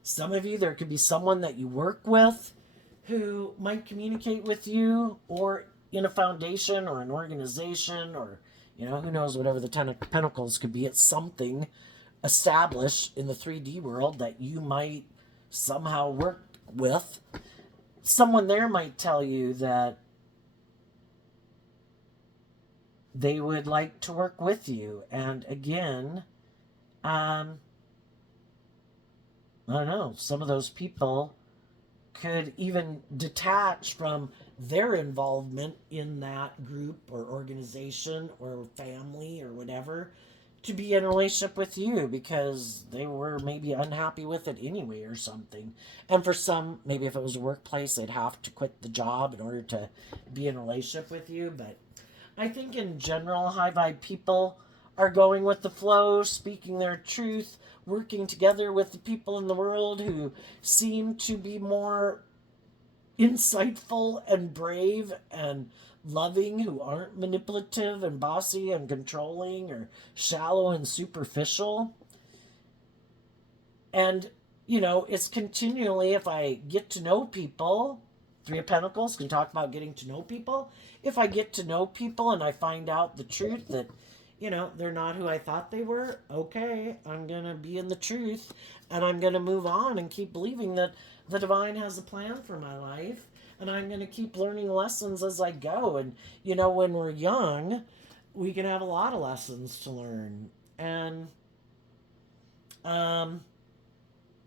Some of you, there could be someone that you work with who might communicate with you, or in a foundation or an organization, or, you know, who knows, whatever the Ten of Pentacles could be. It's something established in the 3D world that you might somehow work with. Someone there might tell you that they would like to work with you. And again, I don't know, some of those people could even detach from their involvement in that group or organization or family or whatever to be in a relationship with you because they were maybe unhappy with it anyway or something. And for some, maybe if it was a workplace, they'd have to quit the job in order to be in a relationship with you. But I think in general, high vibe people are going with the flow, speaking their truth, working together with the people in the world who seem to be more insightful and brave and loving, who aren't manipulative and bossy and controlling or shallow and superficial. And, you know, it's continually, if I get to know people, Three of Pentacles can talk about getting to know people. If I get to know people and I find out the truth that, you know, they're not who I thought they were, okay, I'm going to be in the truth and I'm going to move on and keep believing that the divine has a plan for my life. And I'm going to keep learning lessons as I go. And, you know, when we're young, we can have a lot of lessons to learn. And,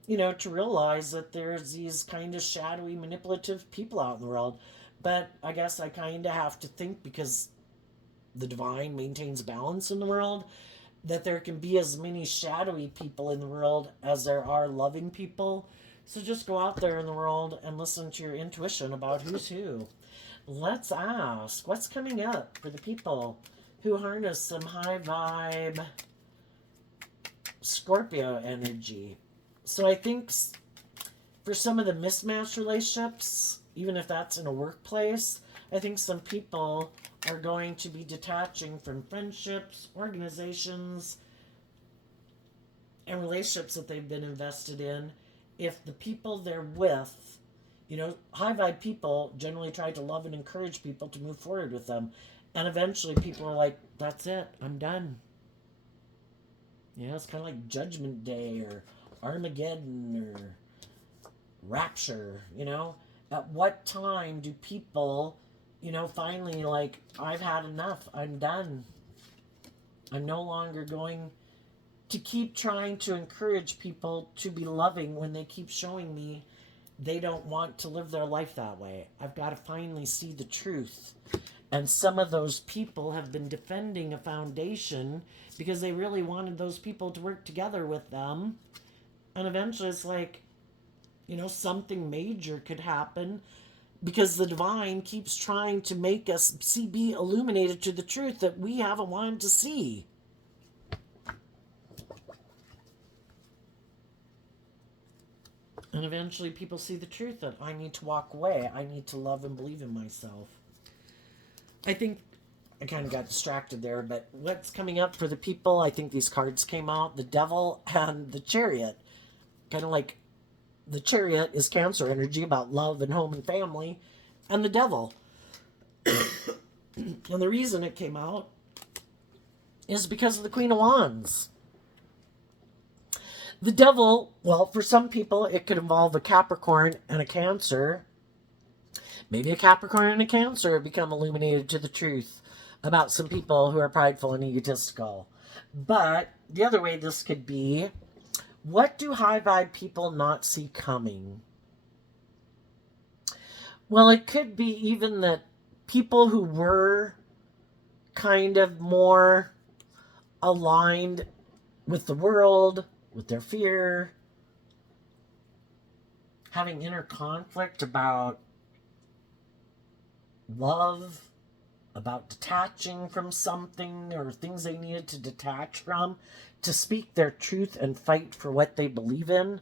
you know, to realize that there's these kind of shadowy, manipulative people out in the world. But I guess I kind of have to think, because the divine maintains balance in the world, that there can be as many shadowy people in the world as there are loving people. So just go out there in the world and listen to your intuition about who's who. Let's ask, what's coming up for the people who harness some high vibe Scorpio energy? So I think for some of the mismatched relationships, even if that's in a workplace, I think some people are going to be detaching from friendships, organizations, and relationships that they've been invested in. If the people they're with, you know, high vibe people generally try to love and encourage people to move forward with them. And eventually people are like, that's it, I'm done. You know, it's kind of like Judgment Day or Armageddon or Rapture, you know. At what time do people, you know, finally like, I've had enough, I'm done. I'm no longer going to keep trying to encourage people to be loving when they keep showing me they don't want to live their life that way. I've got to finally see the truth. And some of those people have been defending a foundation because they really wanted those people to work together with them. And eventually it's like, something major could happen because the divine keeps trying to make us be illuminated to the truth that we haven't wanted to see. And eventually people see the truth that I need to walk away. I need to love and believe in myself. I think I kind of got distracted there, but what's coming up for the people? I think these cards came out, the Devil and the Chariot. Kind of like the Chariot is Cancer energy about love and home and family, and the Devil. And the reason it came out is because of the Queen of Wands. The Devil, well, for some people, it could involve a Capricorn and a Cancer. Maybe a Capricorn and a Cancer become illuminated to the truth about some people who are prideful and egotistical. But the other way this could be, what do high vibe people not see coming? Well, it could be even that people who were kind of more aligned with the world, with their fear, having inner conflict about love, about detaching from something or things they needed to detach from, to speak their truth and fight for what they believe in.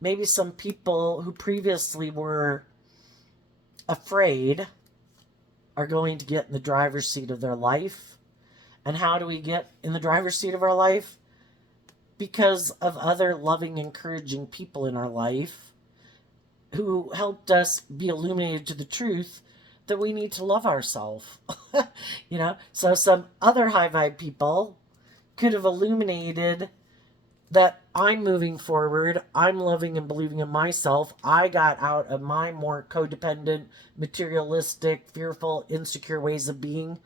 Maybe some people who previously were afraid are going to get in the driver's seat of their life. And how do we get in the driver's seat of our life? Because of other loving, encouraging people in our life who helped us be illuminated to the truth that we need to love ourselves. So some other high vibe people could have illuminated that I'm moving forward, I'm loving and believing in myself. I got out of my more codependent, materialistic, fearful, insecure ways of being,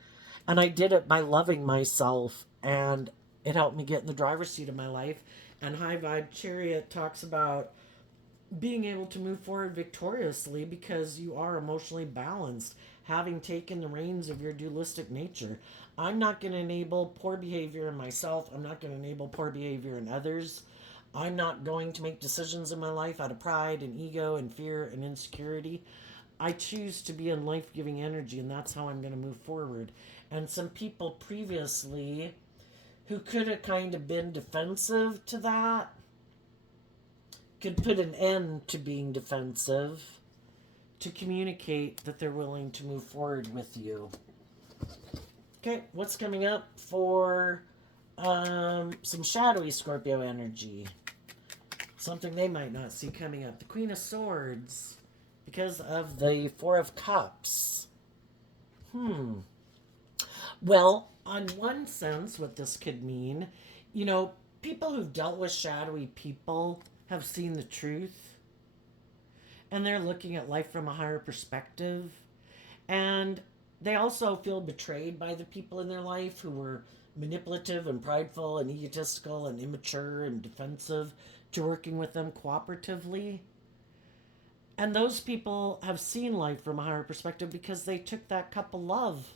and I did it by loving myself, and it helped me get in the driver's seat of my life. And High Vibe Chariot talks about being able to move forward victoriously because you are emotionally balanced, having taken the reins of your dualistic nature. I'm not going to enable poor behavior in myself. I'm not going to enable poor behavior in others. I'm not going to make decisions in my life out of pride and ego and fear and insecurity. I choose to be in life giving energy, and that's how I'm going to move forward. And some people previously who could have kind of been defensive to that could put an end to being defensive to communicate that they're willing to move forward with you. Okay, what's coming up for some shadowy Scorpio energy? Something they might not see coming up. The Queen of Swords, because of the Four of Cups. Well, on one sense, what this could mean, people who've dealt with shadowy people have seen the truth, and they're looking at life from a higher perspective, and they also feel betrayed by the people in their life who were manipulative and prideful and egotistical and immature and defensive to working with them cooperatively. And those people have seen life from a higher perspective because they took that cup of love.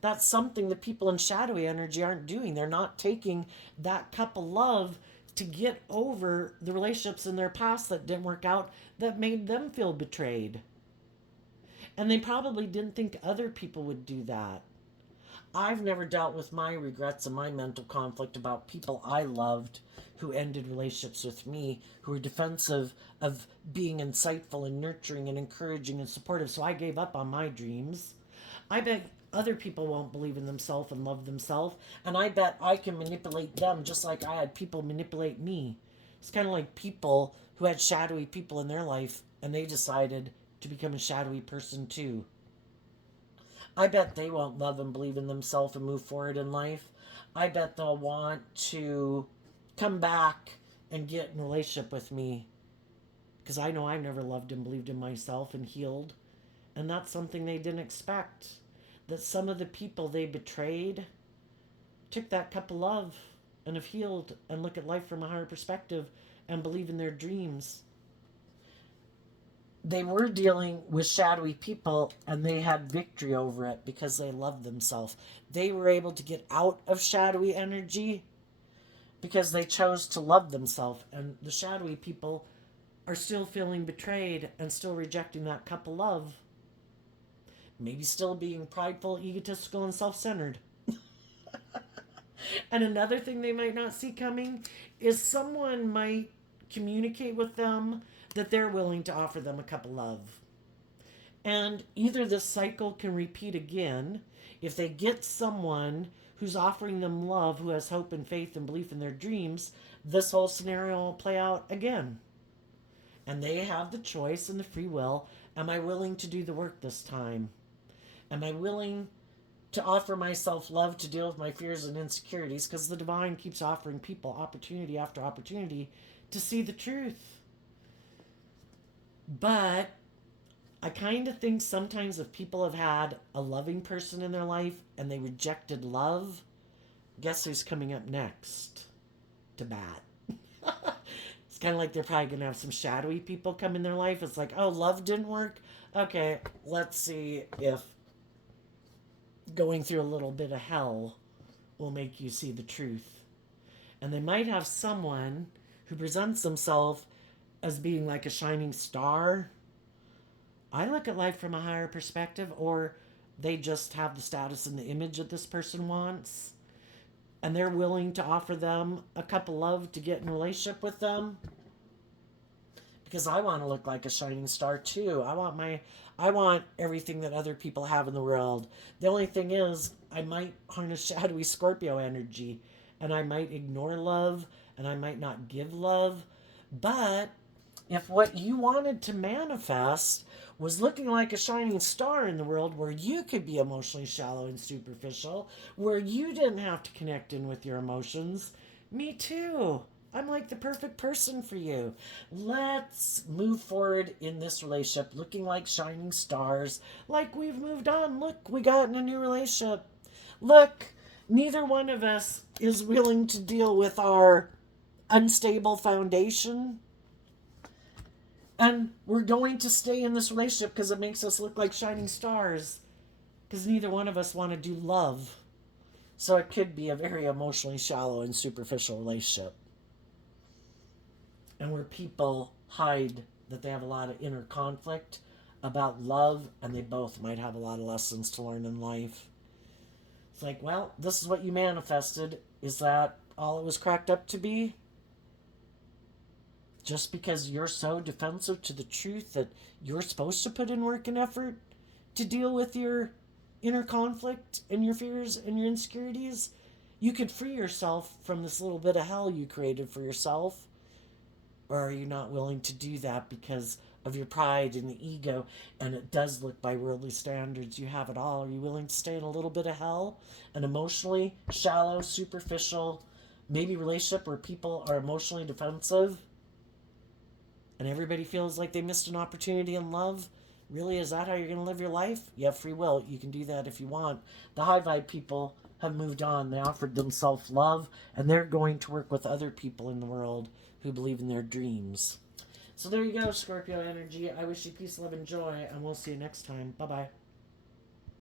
That's something the people in shadowy energy aren't doing. They're not taking that cup of love to get over the relationships in their past that didn't work out, that made them feel betrayed. And they probably didn't think other people would do that. I've never dealt with my regrets and my mental conflict about people I loved who ended relationships with me, who were defensive of being insightful and nurturing and encouraging and supportive. So I gave up on my dreams. I bet other people won't believe in themselves and love themselves, and I bet I can manipulate them just like I had people manipulate me. It's kind of like people who had shadowy people in their life and they decided to become a shadowy person too. I bet they won't love and believe in themselves and move forward in life. I bet they'll want to come back and get in a relationship with me because I know I've never loved and believed in myself and healed. And that's something they didn't expect. That some of the people they betrayed took that cup of love and have healed and look at life from a higher perspective and believe in their dreams. they were dealing with shadowy people and they had victory over it because they loved themselves. They were able to get out of shadowy energy because they chose to love themselves. And the shadowy people are still feeling betrayed and still rejecting that cup of love. Maybe still being prideful, egotistical, and self centered. And another thing they might not see coming is someone might communicate with them that they're willing to offer them a cup of love. And either this cycle can repeat again if they get someone who's offering them love, who has hope and faith and belief in their dreams, this whole scenario will play out again. And they have the choice and the free will. Am I willing to do the work this time? Am I willing to offer myself love to deal with my fears and insecurities? Because the divine keeps offering people opportunity after opportunity to see the truth. But I kind of think sometimes if people have had a loving person in their life and they rejected love, guess who's coming up next to bat? It's kind of like they're probably going to have some shadowy people come in their life. It's like, oh, love didn't work? Okay, let's see if going through a little bit of hell will make you see the truth. And they might have someone who presents themselves as being like a shining star. I look at life from a higher perspective, or they just have the status and the image that this person wants, and they're willing to offer them a cup of love to get in a relationship with them. Because I want to look like a shining star too. I want everything that other people have in the world. The only thing is, I might harness shadowy Scorpio energy, and I might ignore love, and I might not give love. But if what you wanted to manifest was looking like a shining star in the world where you could be emotionally shallow and superficial, where you didn't have to connect in with your emotions, me too. I'm like the perfect person for you. Let's move forward in this relationship looking like shining stars, like we've moved on. Look, we got in a new relationship. Look, neither one of us is willing to deal with our unstable foundation. And we're going to stay in this relationship because it makes us look like shining stars. Because neither one of us want to do love. So it could be a very emotionally shallow and superficial relationship. And where people hide that they have a lot of inner conflict about love, and they both might have a lot of lessons to learn in life. It's like, well, this is what you manifested. Is that all it was cracked up to be? Just because you're so defensive to the truth that you're supposed to put in work and effort to deal with your inner conflict and your fears and your insecurities, you could free yourself from this little bit of hell you created for yourself. Or are you not willing to do that because of your pride and the ego? And it does look by worldly standards, you have it all. Are you willing to stay in a little bit of hell? An emotionally shallow, superficial, maybe relationship where people are emotionally defensive and everybody feels like they missed an opportunity in love? Really, is that how you're going to live your life? You have free will. You can do that if you want. The high vibe people have moved on. They offered themselves love, and they're going to work with other people in the world who believe in their dreams. So there you go, Scorpio energy. I wish you peace, love, and joy, and we'll see you next time. Bye-bye.